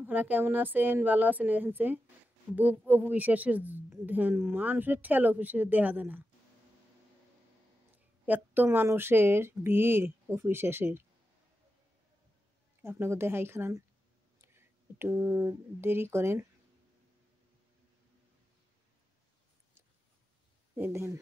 আপনারা কেমন আছেন? ভালো আছেন? এসেছে অপু বিশ্বাসের মানুষের ঠেলা অফিসের দেখা যায় না, এত মানুষের ভিড় অপু বিশ্বাসের। আপনাকে দেখাই খারান, একটু দেরি করেন। এই দেখেন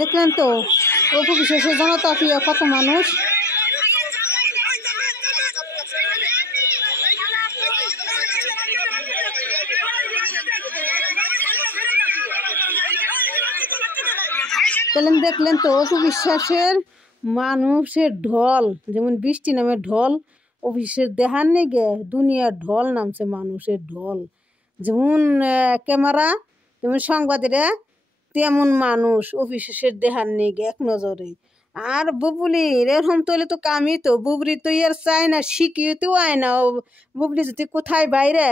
দেখলেন তো অপু বিশ্বাসের জনতা প্রিয় কত মানুষ। দেখলেন তো অপু বিশ্বাসের মানুষের ঢল, যেমন বৃষ্টি নামে ঢল অপু বিশ্বাসের দেখার নেগে দুনিয়ার ঢল নামছে, মানুষের ঢল। যেমন ক্যামেরা, যেমন সাংবাদিকরা, তেমন মানুষ অপু বিশ্বাসের দেখার নেগে এক নজরে। আর বুবলির এরকম তৈলে তো কামই তো, বুবলি তো এর চায় না, শিখিয়েতেও আয় না। বুবলি যদি কোথায় বাইরে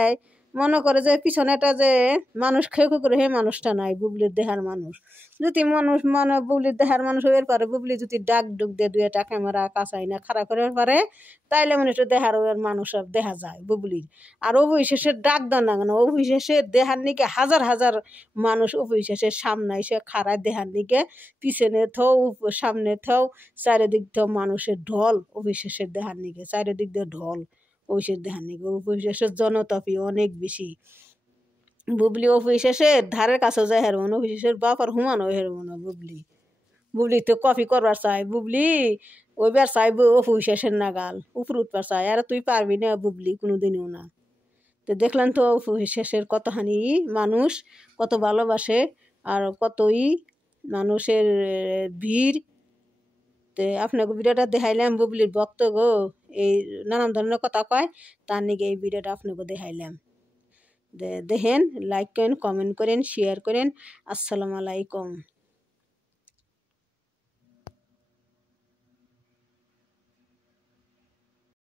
মনে করে যে পিছনে একটা যে মানুষ খেয়ে করে, হে মানুষটা নাই বুবলির দেহার মানুষ। যদি মানুষ মানে বুবলির দেহার মানুষ হয়ে পারে, বুবলি যদি ডাক ডুক দিয়ে দুই একটা ক্যামেরা কাঁচাই না খারাপ করে পারে, তাইলে মানে একটু দেহার মানুষ দেখা যায় বুবলির। আর অবিশেষের ডাক দেন না কেন, অবিশেষের দেহার নিকে হাজার হাজার মানুষ অবিশেষের সামনে এসে খাড়ায় দেহার নিকে, পিছনে থাও সামনে থাও চারিদিক থেও মানুষের ঢল অবিশেষের দেহার নিকে, চারিদিক দিয়ে ঢল অবিশেষ দেহার নিকে। অবিশেষের জনতাপি অনেক বেশি। বুবলি অবিশেষের ধারের কাছে যায় হেরবো না, অবিশেষের বাপার হুমানো হেরবো না। বুবলি তো কপি করবার চাই, বুবলি ওইবার চাই অবিশেষের নাগাল উপর উঠবার চাই। আর তুই পারবি না বুবলি কোনোদিনও না। তো দেখলেন তো অবিশেষের কতখানি মানুষ কত ভালোবাসে আর কতই মানুষের ভিড়। তো আপনাকে ভিডিওটা দেখাইলাম, বুবলির বক্তব্য এই নানান ধরনের কথা কয়, তার নিকে এই ভিডিওটা আপনাকে দেখাইলাম। দেখেন, লাইক করেন, কমেন্ট করেন, শেয়ার করেন। আসসালামু আলাইকুম।